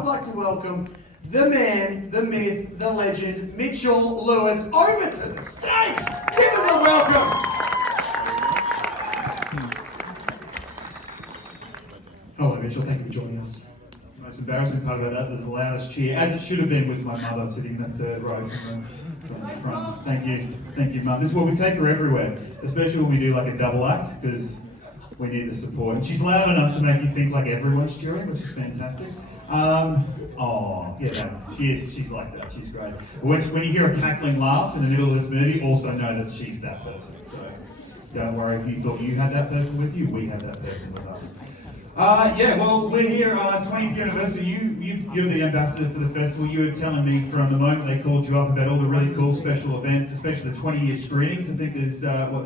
would like to welcome the man, the myth, the legend, Mitchell Lewis, over to the stage. Give him a welcome. Hello, Mitchell. Thank you for joining us. The most embarrassing part about that was the loudest cheer, as it should have been, was my mother sitting in the third row from the front. Thank you, Mum. This is what we take her everywhere, especially when we do like a double act, because we need the support. And she's loud enough to make you think like everyone's cheering, which is fantastic. She's like that. She's great. When you hear a cackling laugh in the middle of this movie, also know that she's that person. So don't worry if you thought you had that person with you. We have that person with us. We're here, 20th year anniversary. You're the ambassador for the festival. You were telling me from the moment they called you up about all the really cool special events, especially the 20-year screenings. I think there's,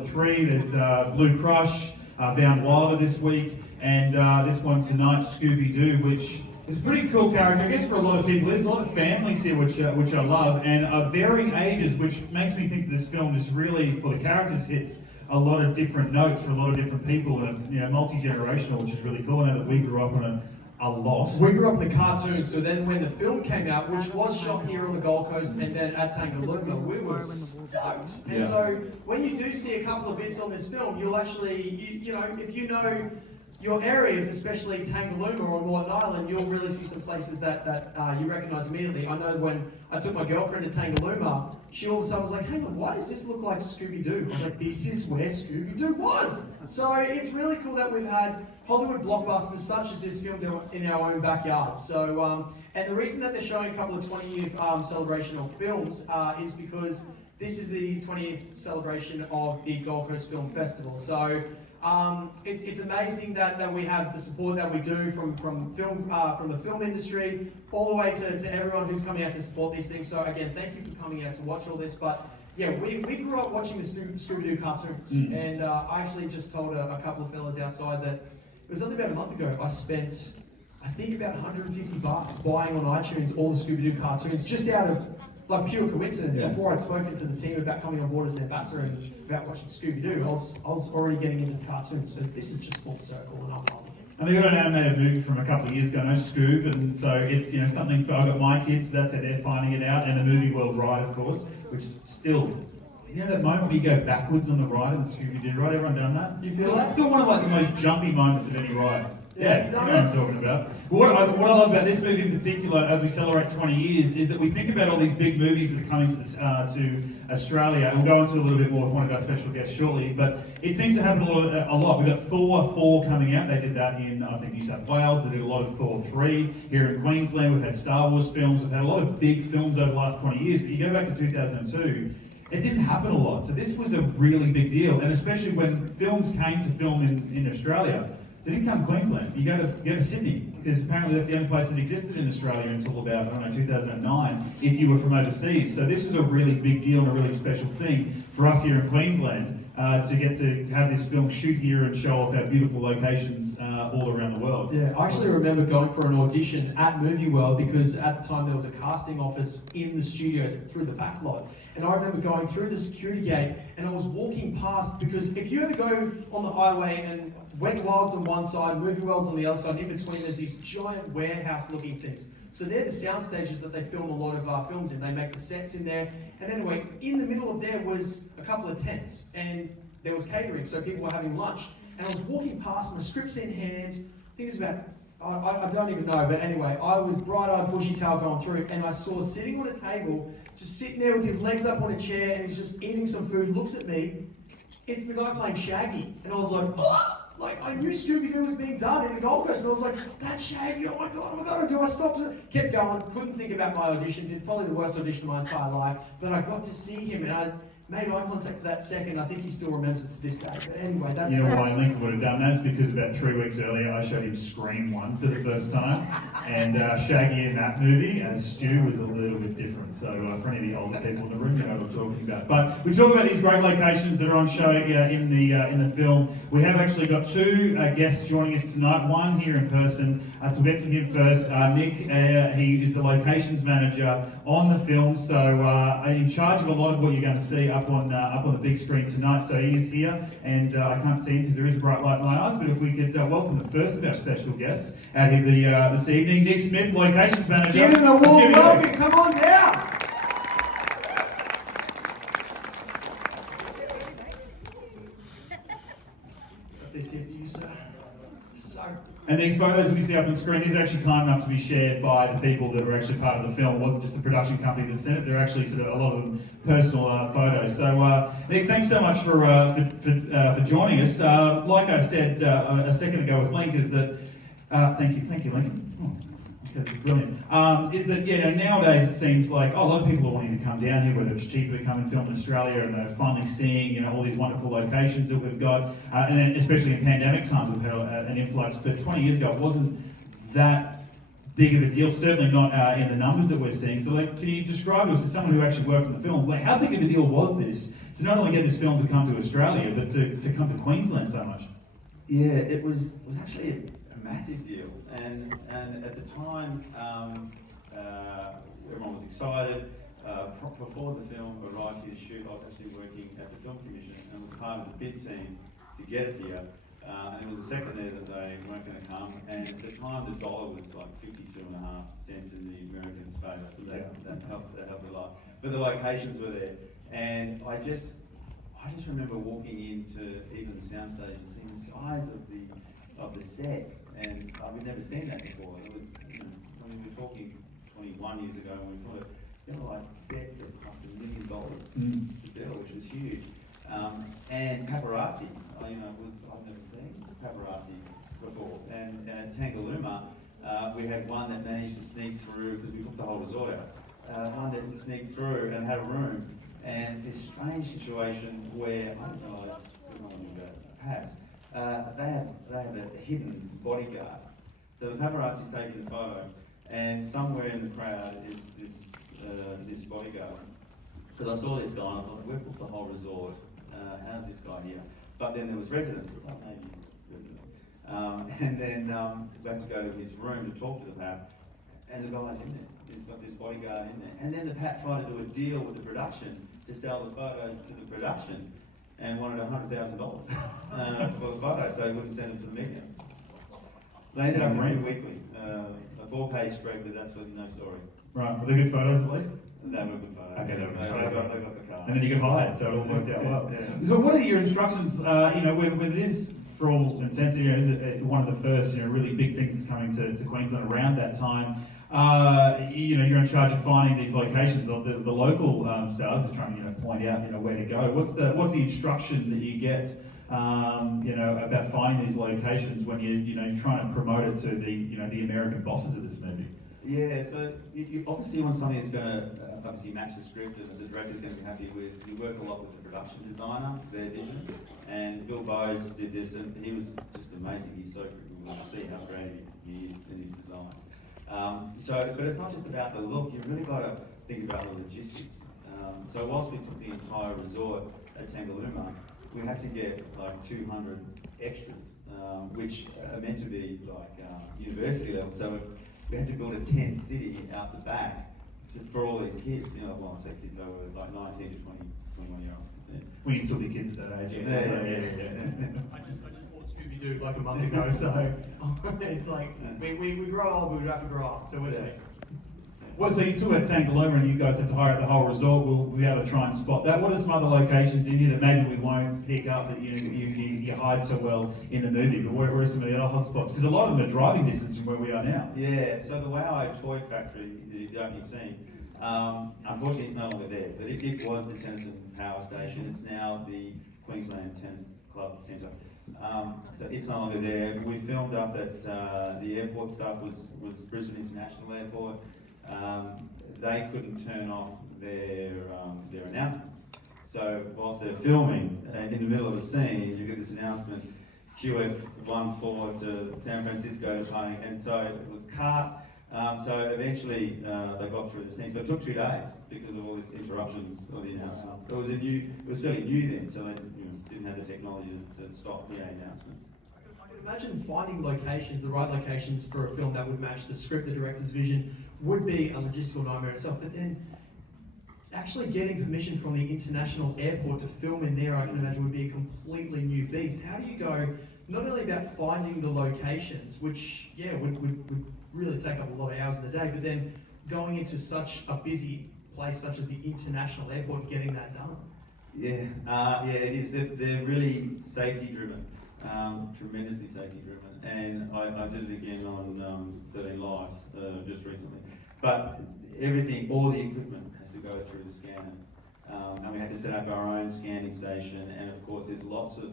three? There's Blue Crush, Down Wilder this week, and this one tonight, Scooby-Doo, which is a pretty cool character, I guess, for a lot of people. There's a lot of families here, which I love, and varying ages, which makes me think this film is really, the characters hits a lot of different notes for a lot of different people, and it's multi-generational, which is really cool. I know that we grew up on it a lot. We grew up in the cartoons, so then when the film came out, which was shot here on the Gold Coast and then at Tangalooma, we were stoked. And so when you do see a couple of bits on this film, you'll actually, if you know your areas, especially Tangalooma or Northern Ireland, you'll really see some places that you recognise immediately. I know when I took my girlfriend to Tangalooma, she all of a sudden was like, hang on, why does this look like Scooby-Doo? I was like, this is where Scooby-Doo was! So it's really cool that we've had Hollywood blockbusters such as this filmed in our own backyard. So, and the reason that they're showing a couple of 20-year celebration of films is because this is the 20th celebration of the Gold Coast Film Festival. So it's amazing that we have the support that we do from the film industry all the way to everyone who's coming out to support these things. So again, thank you for coming out to watch all this. But yeah, we grew up watching the Scooby-Doo cartoons, and I actually just told a couple of fellas outside that it was only about a month ago I spent, I think, about $150 buying on iTunes all the Scooby-Doo cartoons, just out of like pure coincidence. Yeah. Before I'd spoken to the team about coming on board as an ambassador and about watching Scooby-Doo, I was already getting into cartoons. So this is just full circle, and I'm loving it. And they got an animated movie from a couple of years ago, no Scoob, and so it's something for I got my kids. So that's how they're finding it out, and the movie World Ride, of course, which still. That moment where you go backwards on the ride in the Scooby-Doo ride, everyone done that? You feel that? It's still one of the most jumpy moments of any ride. Yeah, you know what I'm talking about. What I love about this movie in particular, as we celebrate 20 years, is that we think about all these big movies that are coming to Australia, and we'll go into a little bit more with one of our special guests shortly, but it seems to happen a lot. We've got Thor 4 coming out. They did that in, I think, New South Wales. They did a lot of Thor 3. Here in Queensland, we've had Star Wars films. We've had a lot of big films over the last 20 years, but you go back to 2002, it didn't happen a lot. So this was a really big deal, and especially when films came to film in Australia, they didn't come to Queensland. You go to Sydney, because apparently that's the only place that existed in Australia until about, 2009, if you were from overseas. So this was a really big deal and a really special thing for us here in Queensland to get to have this film shoot here and show off our beautiful locations all around the world. Yeah, I actually remember going for an audition at Movie World because at the time there was a casting office in the studios through the back lot. And I remember going through the security gate and I was walking past, because if you ever go on the highway and Wet Wild's on one side, Movie World's on the other side, in between there's these giant warehouse-looking things. So they're the sound stages that they film a lot of films in. They make the sets in there. And anyway, in the middle of there was a couple of tents, and there was catering, so people were having lunch. And I was walking past, my scripts in hand. I think it was about, I don't even know, but anyway, I was bright-eyed, bushy-tailed going through, and I saw sitting on a table, just sitting there with his legs up on a chair, and he's just eating some food, looks at me. It's the guy playing Shaggy. And I was like, oh! Like, I knew Scooby-Doo was being done in the Gold Coast, and I was like, that's Shaggy, oh my god, do I stop? Kept going, couldn't think about my audition, did probably the worst audition of my entire life, but I got to see him, and I made eye contact for that second. I think he still remembers it to this day, but anyway, that's... You know why Lincoln would have done that? Is because about 3 weeks earlier, I showed him Scream 1 for the first time, and Shaggy in that movie, and Stu was a little bit different, so for any of the older people in the room, you know what I'm talking about. But we talk about these great locations that are on show in the film. We have actually got 2 guests joining us tonight, one here in person, so we'll get to him first. Nick, he is the locations manager on the film, so in charge of a lot of what you're going to see. up on the big screen tonight. So he is here, and I can't see him because there is a bright light in my eyes. But if we could welcome the first of our special guests out here this evening, Nick Smith, Locations Manager. Give him a warm welcome. Come on down. This here for you, sir. And these photos we see up on screen, these are actually kind enough to be shared by the people that were actually part of the film. It wasn't just the production company that sent it. They're actually sort of a lot of them personal photos. So, Nick, thanks so much for joining us. Like I said a second ago with Link, is that thank you, Link. That's brilliant. Is that, nowadays it seems like a lot of people are wanting to come down here, whether it's cheaper to come and film in Australia, and they're finally seeing all these wonderful locations that we've got, and then especially in pandemic times we've had an influx. But 20 years ago it wasn't that big of a deal, certainly not in the numbers that we're seeing. So, can you describe to us, as someone who actually worked on the film, how big of a deal was this to not only get this film to come to Australia, but to come to Queensland so much? Yeah, it was actually a massive deal, and at the time, everyone was excited. Before the film arrived here to shoot, I was actually working at the Film Commission and was part of the bid team to get it here. And it was the second there that they weren't going to come, and at the time the dollar was like 52.5 cents in the Americans' favour, so that helped a lot. But the locations were there, and I just remember walking into even the soundstage and seeing the size of the sets, and we'd never seen that before. It was, we were talking 21 years ago when we thought there were like sets that cost $1 million to build, which was huge. And paparazzi, I've never seen paparazzi before. And at Tangalooma, we had one that managed to sneak through, because we booked the whole resort out, one that sneaked through and had a room. And this strange situation where, I don't know, perhaps, they have a hidden bodyguard. So the paparazzi's taking the photo, and somewhere in the crowd is this bodyguard. So I saw this guy and I thought, we've booked the whole resort. How's this guy here? But then there was residents. I thought maybe resident. And then we had to go to his room to talk to the pap, and the guy's in there. He's got this bodyguard in there. And then the pap tried to do a deal with the production to sell the photos to the production, and wanted $100,000 for the photo, so he wouldn't send them to the media. They ended up in a weekly, a 4-page spread with absolutely no story. Right, were they good photos at least? They were good photos. Okay, they were good They photos. got the car. And then you get hired, so it all worked out well. Yeah. So what are your instructions, when it is, for all intents, is it one of the first, really big things that's coming to Queensland around that time? You're in charge of finding these locations. The local stars are trying to point out, where to go. What's the instruction that you get, about finding these locations when you're trying to promote it to the American bosses of this movie? Yeah, so you obviously want something that's going to obviously match the script and the director's going to be happy with. You work a lot with the production designer, their vision, and Bill Bowes did this, and he was just amazing. He's so cool to see how creative he is in his designs. But it's not just about the look. You've really got to think about the logistics. So whilst we took the entire resort at Tangalooma, we had to get like 200 extras, which are meant to be like university level. So we had to build a tent city out the back for all these kids. Well, I say kids, they were like 19 to 21 year olds. Yeah. We can still be kids at that age. Yeah. I just bought Scooby-Doo like a month ago, so it's like we grow old, but we have to grow up. So what's next? Well, so you talk about Tangalooma, and you guys have to hire out the whole resort. We'll be able to try and spot that. What are some other locations in here that maybe we won't pick up that you hide so well in the movie? But where are some of the other hotspots? Because a lot of them are driving distance from where we are now. Yeah. So the Wow Toy Factory, the opening scene, unfortunately it's no longer there. But it was the Tennyson Power Station. It's now the Queensland Tennis Club Centre. So it's no longer there. We filmed up at the airport stuff was Brisbane International Airport. They couldn't turn off their announcements. So whilst they're filming, in the middle of a scene, you get this announcement, QF14 to San Francisco departing, and so it was cut. So eventually they got through the scenes, but it took 2 days because of all these interruptions of the announcements. It was fairly new then, so they didn't have the technology to stop the announcements. I can imagine finding locations, the right locations for a film that would match the script, the director's vision, would be a logistical nightmare itself. But then, actually getting permission from the international airport to film in there, I can imagine, would be a completely new beast. How do you go, not only about finding the locations, which, yeah, would really take up a lot of hours in the day, but then going into such a busy place such as the international airport and getting that done? Yeah, it is. They're really safety driven, tremendously safety driven. And I did it again on 13 Lives just recently. But everything, all the equipment has to go through the scanners. And we had to set up our own scanning station. And of course, there's lots of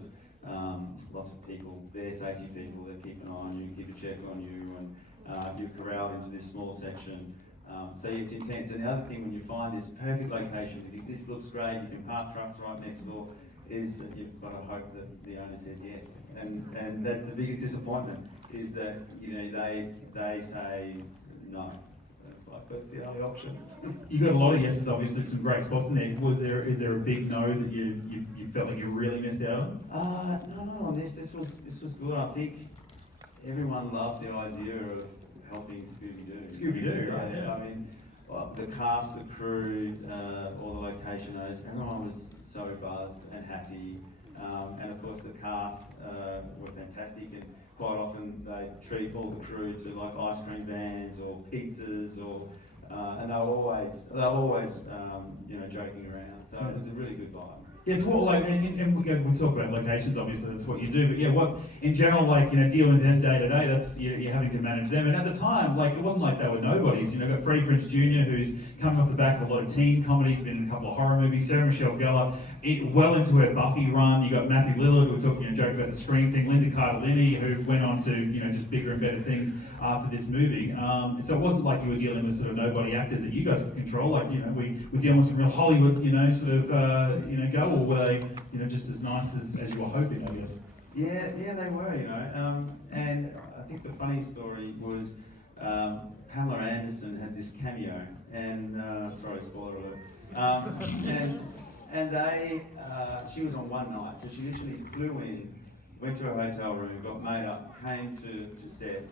people, their safety people that keep an eye on you, keep a check on you, and you're corralled into this small section. So it's intense. And the other thing, when you find this perfect location, you think this looks great, you can park trucks right next door, is that you've got to hope that the owner says yes. And that's the biggest disappointment, is that, you know, they say no. It's like, that's the only option. You got a lot of yeses, obviously some great spots in there. Is there a big no that you felt like you really missed out on? No, on this was good. I think everyone loved the idea of helping Scooby-Doo. Scooby-Doo, right, yeah. I mean, the cast, the crew, all the location owners, everyone was so buzzed and happy. And of course the cast were fantastic, and quite often they treat all the crew to like ice cream vans or pizzas, or and they were always you know, joking around. So it was a really good vibe. Yes, well, like, and we talk about locations, obviously, that's what you do, but yeah, what, in general, like, you know, dealing with them day to day, that's, you're having to manage them, and at the time, like, it wasn't like they were nobodies, you know, got Freddie Prinze Jr., who's coming off the back of a lot of teen comedies, been in a couple of horror movies, Sarah Michelle Gellar, well into her Buffy run, you got Matthew Lillard, who we're talking, you know, joke about the Scream thing, Linda Cardellini, who went on to, you know, just bigger and better things after this movie, so it wasn't like you were dealing with sort of nobody actors that you guys could control, like, you know, we're dealing with some real Hollywood, you know, sort of, you know, go, or were they, you know, just as nice as you were hoping, I guess? Yeah, they were, you know. And I think the funny story was Pamela Anderson has this cameo, and sorry, spoiler alert. And they, she was on one night, so she literally flew in, went to her hotel room, got made up, came to set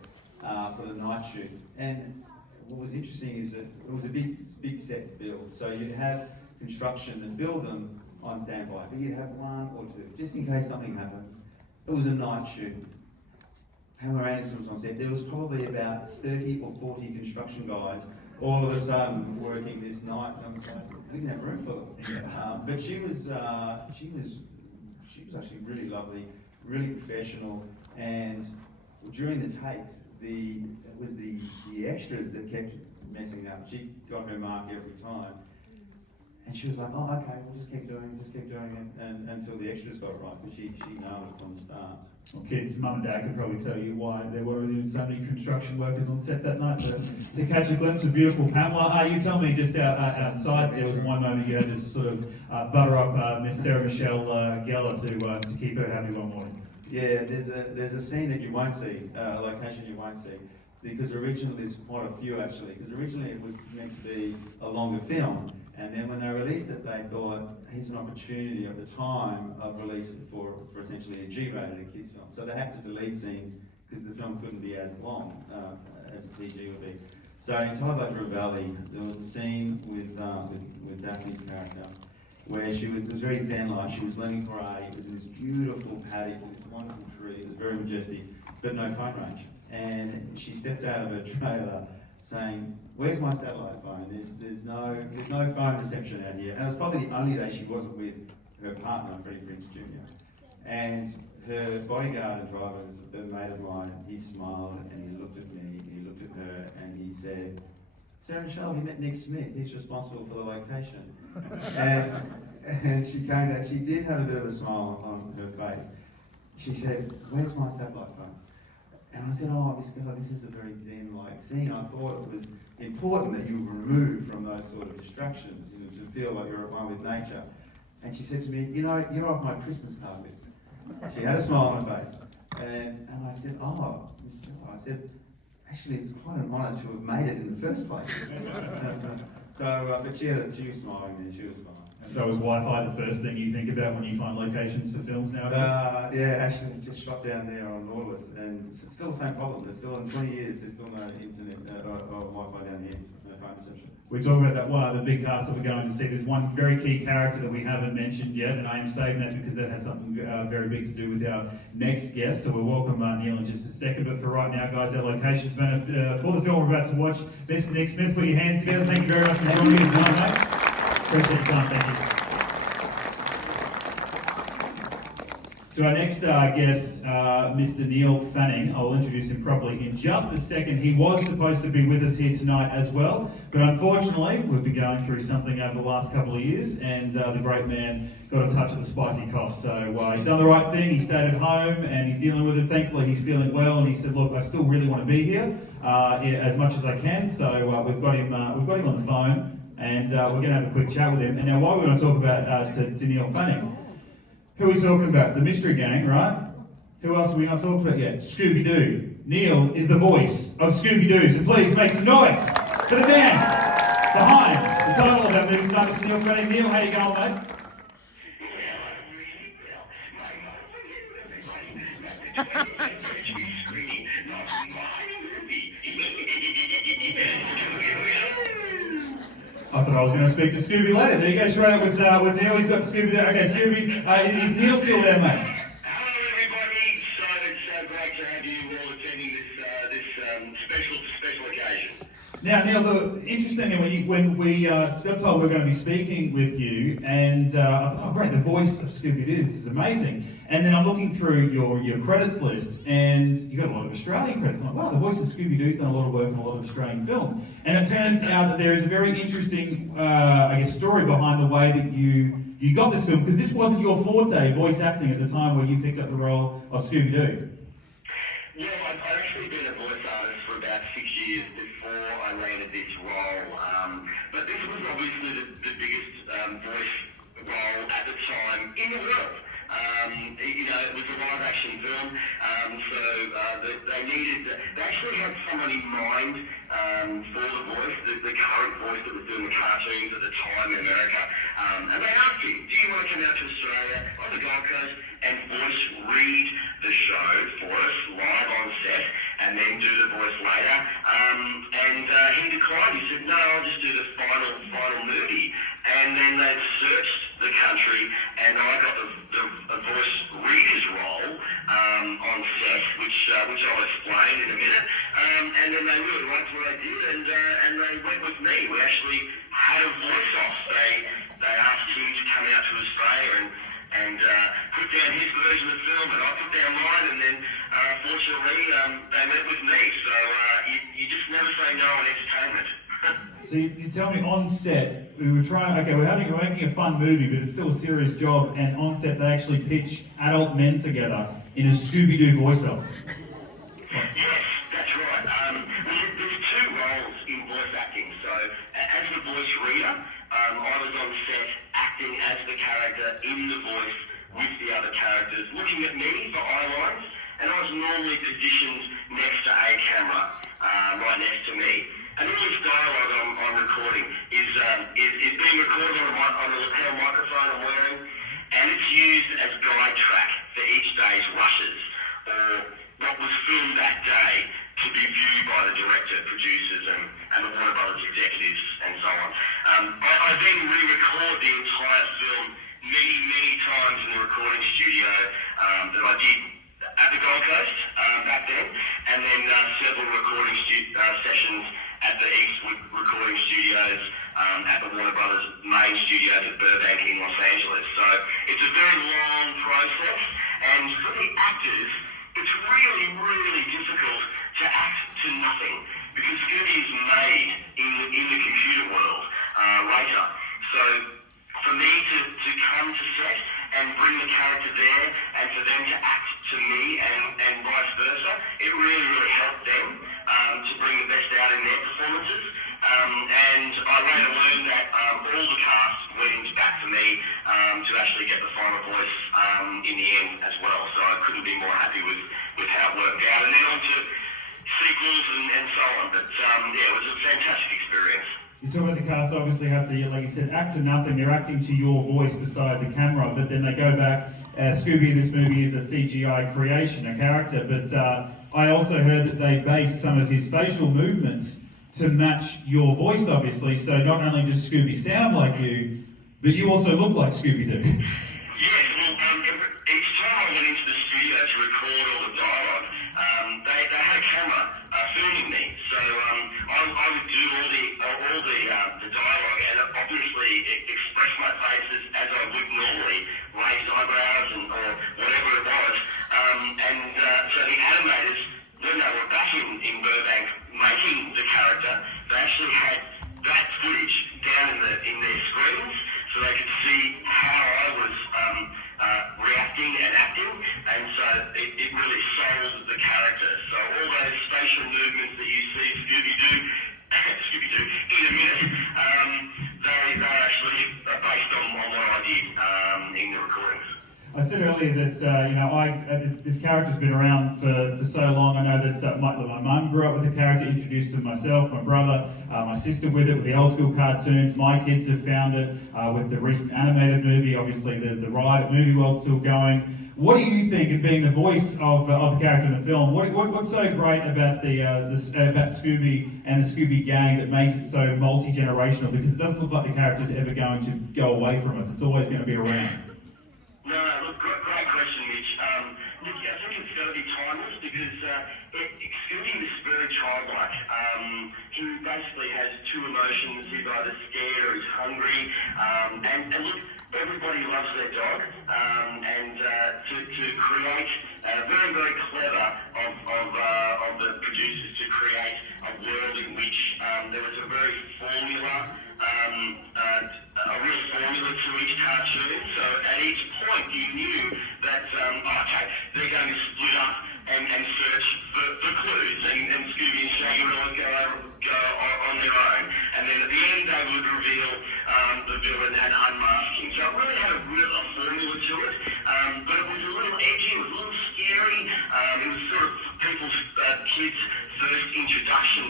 for the night shoot. And what was interesting is that it was a big set build, so you'd have construction and build them on standby, but you'd have one or two, just in case something happens. It was a night shoot. Pamela Anderson was on set. There was probably about 30 or 40 construction guys all of a sudden working this night. And I was like, we didn't have room for them. But she was actually really lovely, really professional. And during the takes, it was the extras that kept messing up. She got her mark every time. And she was like, oh, okay, we'll just keep doing it, and until the extras got it right, but she nailed it from the start. Well, kids, mum and dad could probably tell you why there were so many construction workers on set that night to catch a glimpse of beautiful Pamela. You tell me, just outside, there was one moment you had to sort of butter up Miss Sarah Michelle Gellar to keep her happy one morning. Yeah, there's a scene that you won't see, a location you won't see, because originally, there's quite a few actually, because originally it was meant to be a longer film. And then when they released it, they thought, here's an opportunity at the time of release it for essentially a G-rated, a kids film. So they had to delete scenes because the film couldn't be as long as a PG would be. So in Untitled Valley, there was a scene with Daphne's character where it was very zen-like. She was learning karate. It was in this beautiful paddock with this wonderful tree. It was very majestic, but no phone range. And she stepped out of her trailer saying, where's my satellite phone? There's no phone reception out here. And it was probably the only day she wasn't with her partner, Freddie Prinze Jr. And her bodyguard and driver, a mate of mine, he smiled and he looked at me, he looked at her, and he said, Sarah Michelle, he met Nick Smith, he's responsible for the location. and she came out, she did have a bit of a smile on her face. She said, where's my satellite phone? And I said, oh, this is a very zen-like scene. I thought it was important that you were removed from those sort of distractions, you know, to feel like you're at one with nature. And she said to me, you know, you're off my Christmas card list. She had a smile on her face. And I said, oh, I said, actually, it's quite an honour to have made it in the first place. But she was smiling and she was fine. So is Wi-Fi the first thing you think about when you find locations for films nowadays? Yeah, actually, just shot down there on Nautilus, and it's still the same problem. There's still, in 20 years, there's still no internet or Wi-Fi down here, no phone perception. We talk about that one of the big casts that we're going to see. There's one very key character that we haven't mentioned yet, and I am saving that because that has something very big to do with our next guest. So we'll welcome Neil in just a second. But for right now, guys, our locations banner for the film we're about to watch. Mr. Nick Smith, put your hands together. Thank you very much for joining us tonight, mate. Appreciate your time. Thank you. So our next guest, Mr. Neil Fanning, I'll introduce him properly in just a second. He was supposed to be with us here tonight as well, but unfortunately we've been going through something over the last couple of years, and the great man got a touch of the spicy cough. So he's done the right thing, he stayed at home and he's dealing with it. Thankfully he's feeling well, and he said, look, I still really want to be here as much as I can. So we've got him on the phone, and we're going to have a quick chat with him. And now while we're going to talk about to Neil Fanning, who are we talking about? The Mystery Gang, right? Who else have we not talked about yet? Scooby-Doo. Neil is the voice of Scooby-Doo, so please make some noise for the man behind the title of that movie. Mr. Neil Fanning. Neil, how you going, mate? I thought I was going to speak to Scooby later. There you go, straight up with Neil. He's got Scooby there. Okay, Scooby, is Neil still there, mate? Hello, everybody. So it's great to have you all attending this special occasion. Now, Neil, interestingly, when we got told we were going to be speaking with you, and I thought, oh great, the voice of Scooby-Doo, this is amazing. And then I'm looking through your credits list, and you got a lot of Australian credits. I'm like, wow, the voice of Scooby-Doo's done a lot of work in a lot of Australian films. And it turns out that there is a very interesting, story behind the way that you got this film, because this wasn't your forte, voice acting, at the time when you picked up the role of Scooby-Doo. Yeah, I've actually been a voice artist for about 6 years before I landed this role. But this was obviously the biggest voice role at the time in the world. It was a live action film, they actually had someone in mind for the voice, the current voice that was doing the cartoons at the time in America. And they asked him, do you want to come out to Australia on the Gold Coast and voice read the show for us live on set and then do the voice later? And he declined. He said, no, I'll just do the final movie. And then they searched the country, and I got the voice reader's role on set, which I'll explain in a minute. And then they really liked what I did, and they went with me. We actually had a voice off. They asked him to come out to Australia and put down his version of the film, and I put down mine, and then fortunately they went with me. So you just never say no in entertainment. So you tell me on set, we're making a fun movie, but it's still a serious job, and on set they actually pitch adult men together in a Scooby-Doo voice-off. Yes, that's right. There's two roles in voice acting. So as the voice reader, I was on set acting as the character in the voice with the other characters, looking at me for eye lines, and I was normally positioned next to a camera, right next to me. And all this dialogue I'm recording is being recorded on a lapel microphone I'm wearing, and it's used as guide track for each day's rushes, or what was filmed that day to be viewed by the director, producers, and the Warner Brothers executives, and so on. I then re-record the entire film many times in the recording studio that I did at the Gold Coast back then, and then several recording sessions at the Eastwood Recording Studios at the Warner Brothers main studios at Burbank in Los Angeles. So it's a very long process, and for the actors, it's really difficult to act to nothing, because Scooby is made in the computer world later. So for me to come to set and bring the character there, and for them to act to me and vice versa, it really helped them to bring the best out in their performances. And I later learned that all the cast went back to me to actually get the final voice in the end as well. So I couldn't be more happy with how it worked out. And then on to sequels and so on. But it was a fantastic experience. You talk about the cast obviously have to, like you said, act to nothing. They're acting to your voice beside the camera, but then they go back. Scooby in this movie is a CGI creation, a character, but I also heard that they based some of his facial movements to match your voice, obviously. So not only does Scooby sound like you, but you also look like Scooby-Doo. Yes, well, each time I went into the studio to record all the dialogue, they had a camera filming me. So I would do all the dialogue and obviously express my faces as I would normally, raised eyebrows or whatever it was. So the animators, when they were back in Burbank making the character, they actually had that footage down in their screens so they could see how I was reacting and acting, and so it really sold the character. So all those facial movements that you see Scooby-Doo in a minute, they actually are based on what I did in the recordings. I said earlier that this character's been around for so long. I know that my mum grew up with the character, introduced to myself, my brother, my sister with it, with the old school cartoons. My kids have found it with the recent animated movie. Obviously, the ride at Movie World's still going. What do you think, of being the voice of the character in the film? What's so great about about Scooby and the Scooby gang that makes it so multi-generational? Because it doesn't look like the character's ever going to go away from us. It's always going to be around. No, look, great question, Mitch. Look, I think it's going to be timeless because Scooby is very childlike. He basically has two emotions. He's either scared or he's hungry. And look, everybody loves their dog. And to create, very, very clever of the producers to create a world in which there was a very a real formula to each cartoon. So at each point you knew that, they're going to split up and search for clues, and Scooby and Shaggy would always go on their own. And then at the end they would reveal the villain and unmask him. So it really had a formula to it, but it was a little edgy, it was a little scary. It was sort of people's kids' first introduction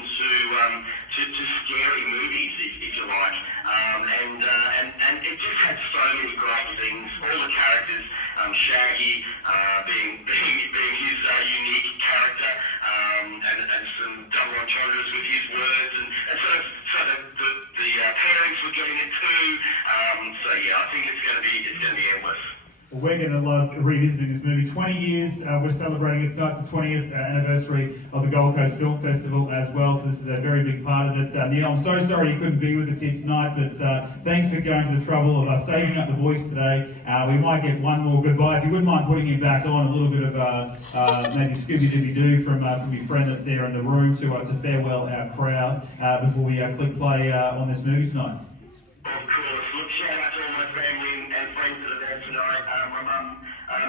to scary movies, if you like. And it just had so many great things. All the characters, Shaggy being his unique character, and some double entendres with his words, and so the parents were getting it too. So yeah, I think it's going to be endless. Well, we're going to love revisiting this movie. 20 years, we're celebrating it tonight's the 20th anniversary of the Gold Coast Film Festival as well, so this is a very big part of it. Neil, I'm so sorry you couldn't be with us here tonight, but thanks for going to the trouble of saving up the voice today. We might get one more goodbye. If you wouldn't mind putting him back on, a little bit of maybe Scooby-Doo from your friend that's there in the room to farewell our crowd before we click play on this movie tonight. Of course. Look, shout out to all my family and friends that are there tonight. My mum,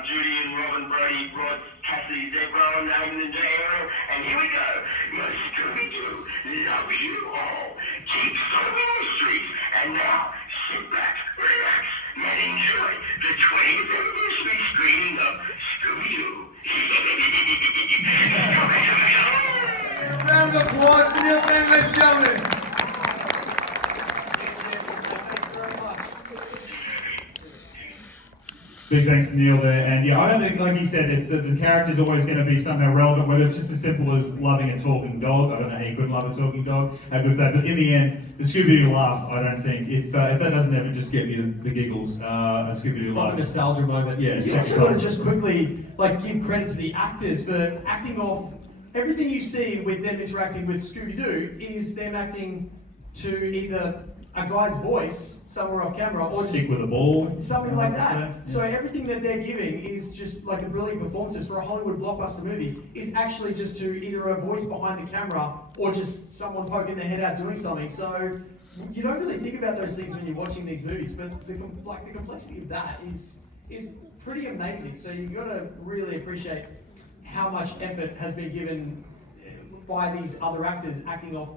Judy and Robin, Brody, Rod, Cassie, Deborah, Nathan and Dale. And here we go. Your Scooby-Doo loves you all. Keep solving mysteries. And now, sit back, relax, and enjoy the 20th anniversary screening of Scooby-Doo. Round of applause for Neil Fenn, ladies and gentlemen. Big thanks to Neil there, and yeah, I don't think, like he said, it's that the character's always going to be somehow relevant, whether it's just as simple as loving a talking dog. I don't know how you could love a talking dog, how good that, but in the end, the Scooby-Doo laugh, I don't think, if that doesn't ever just give you the giggles, a Scooby-Doo laugh. Like a nostalgia moment. Yeah, you also want to just quickly give credit to the actors for acting off everything you see with them interacting with Scooby-Doo is them acting to either a guy's voice somewhere off camera or stick with a ball, something like that. So everything that they're giving is just like a brilliant performances for a Hollywood blockbuster movie is actually just to either a voice behind the camera or just someone poking their head out doing something. So you don't really think about those things when you're watching these movies, but the complexity of that is pretty amazing. So you've got to really appreciate how much effort has been given by these other actors acting off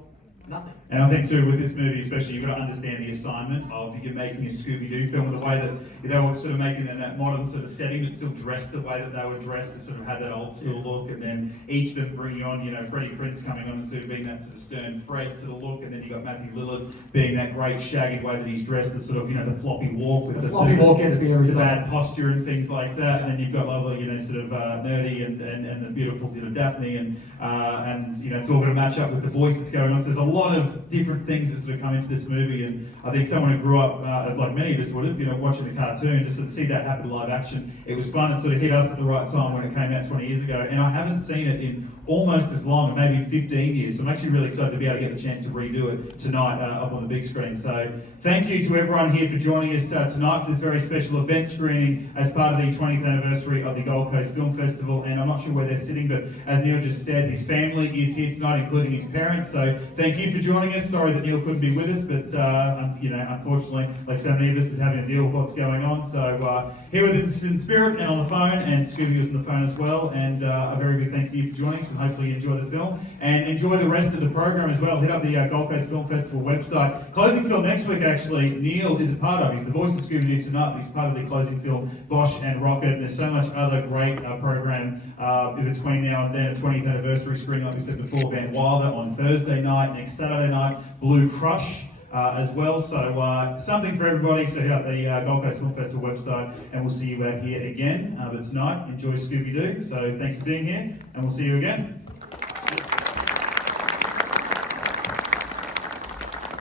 nothing. And I think too, with this movie especially, you've got to understand the assignment of you're making a Scooby-Doo film, and the way that they were sort of making it in that modern sort of setting, but still dressed the way that they were dressed. They sort of had that old school look, and then each of them bringing on, Freddie Prinze coming on and sort of being that sort of stern Fred sort of look, and then you got Matthew Lillard being that great shaggy way that he's dressed, the sort of, the floppy walk with the bad posture and things like that. And then you've got lovely, sort of nerdy and the beautiful Daphne, and it's all going to match up with the voice that's going on. So there's a lot of different things that sort of come into this movie, and I think someone who grew up, like many of us would have, watching the cartoon, just to see that happen live action, it was fun. It sort of hit us at the right time when it came out 20 years ago, and I haven't seen it in almost as long, maybe 15 years, so I'm actually really excited to be able to get the chance to redo it tonight up on the big screen. So thank you to everyone here for joining us tonight for this very special event screening as part of the 20th anniversary of the Gold Coast Film Festival, and I'm not sure where they're sitting, but as Neil just said, his family is here tonight, including his parents, so thank you for joining us. Sorry that Neil couldn't be with us, but unfortunately, like so many of us, is having to deal with what's going on. So here with us in spirit and on the phone, and Scooby was on the phone as well, and a very big thanks to you for joining us, and hopefully you enjoy the film, and enjoy the rest of the program as well. Hit up the Gold Coast Film Festival website. Closing film next week, actually, Neil is a part of. He's the voice of Scooby-Doo tonight, he's part of the closing film Bosch and Rocket. There's so much other great program in between now and then. A 20th anniversary screening, like we said before, Van Wilder on Thursday night, next Saturday night, Blue Crush as well. So something for everybody. So hit up the Gold Coast Film Festival website, and we'll see you out here again. But tonight, enjoy Scooby-Doo. So thanks for being here, and we'll see you again.